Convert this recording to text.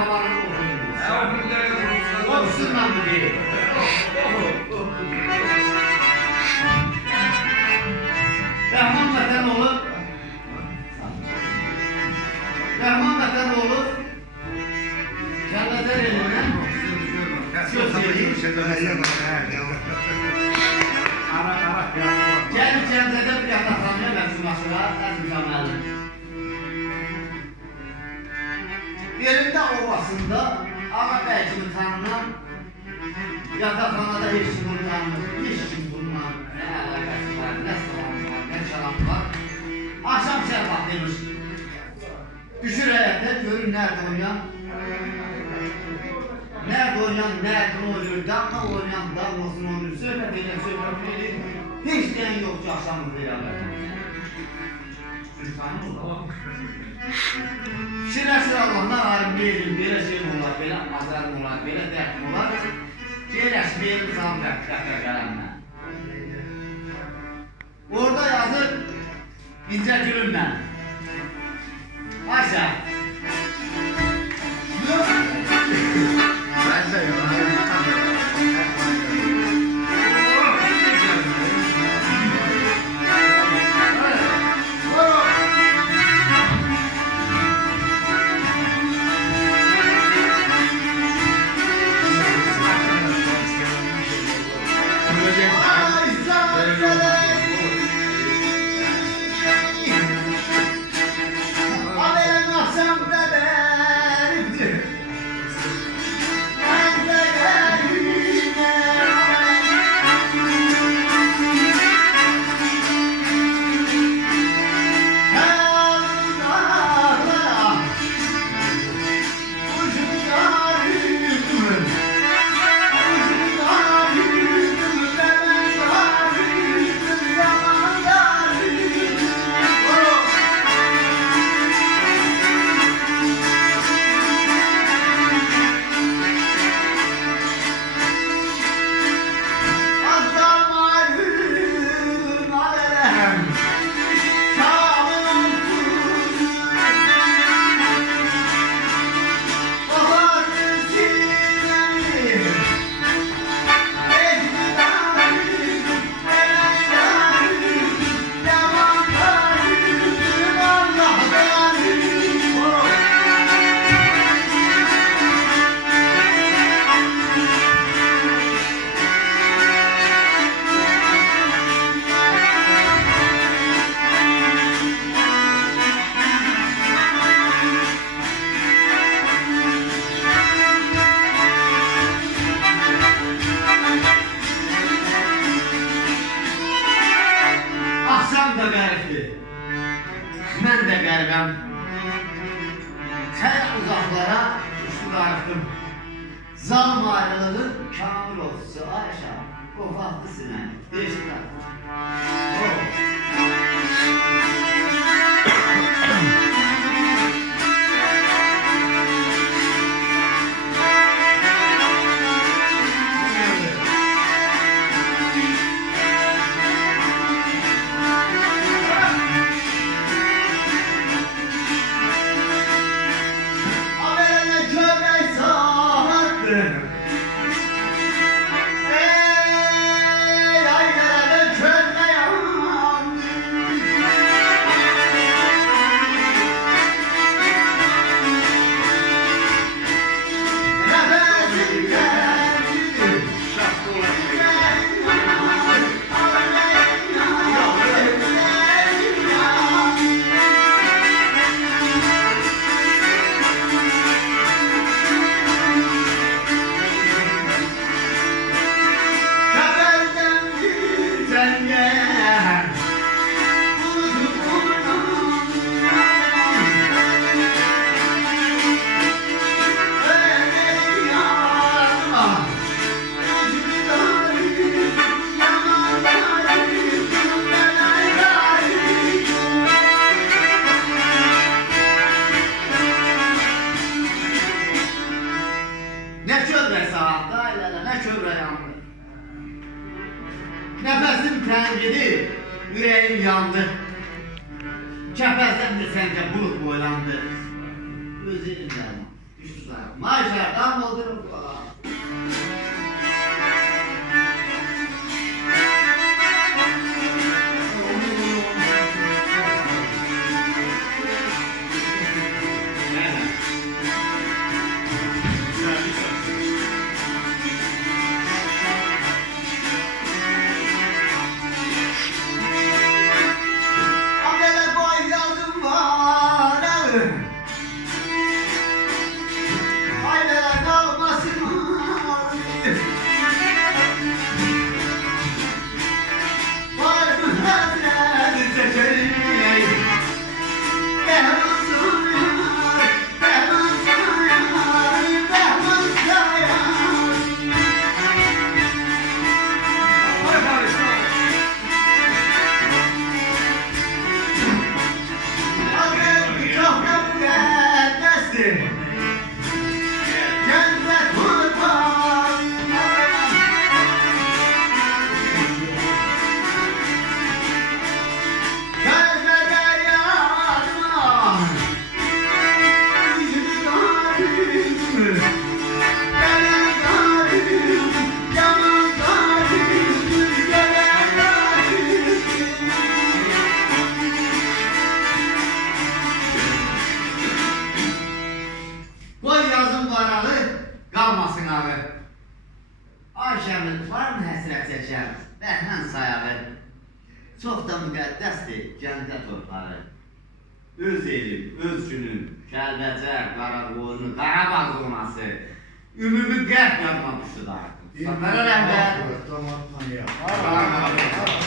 babanın okusundan mı değil? Rahman Vatanoğlu Canlılar elinden söz vereyim. Gel cəmzədə bir yataklamaya məzunlaşıra əzmüzəməli. Yerində ovasında Ağa Bəycimi tanınan yatakxanada heç kim onu tanımır. Heç kim bununla nə əlaqəsi var, nə salamı var, nə çalamı var. Axşam şərbat demiş. Düşür həyətdə görür nerede oynayan. Nerede oynayan, nerede oynuyor, damla oynayan, damlasını oynuyor. Söhbət edir. Hiç den yok ki akşamımızda ilerler. Şirəşir Allah'dan ayrım değilim, belə şey olar, belə azarım olar, belə dərdim olar. Gələş verim sağım dəftər qələmlə. Orada yazır İncə Gülümlə. Ayşə. Ben de yok. Mən də qəribəm. Xəyal uzaqlara üstü qarıqdım. Zalım ayrılığı kamil olsa Ayşə, qofaxdı sinə, deşiklər. Nefesim tengidi, yüreğim yandı. Kəpəzdən də səncə bulud boylandı. Özünü gəlmə. Macardan doldurun falan. Amele boy yazım var. Aylara kalmasın. Var bu hasret çekerim. Koy yazın varalı, kalmasın abi. Ayşemiz var mı həsrət çəkər? Bəhmən sayağı. Çox da müqəddəsdir cənnət torpağı. Öz elim, öz günüm, Kəlbəcər, Qaraqoyunlu, Qarabağ zonası. Ümumi qərb yazmamışdı da. Səfərə rəhbər. Tamam, tamam.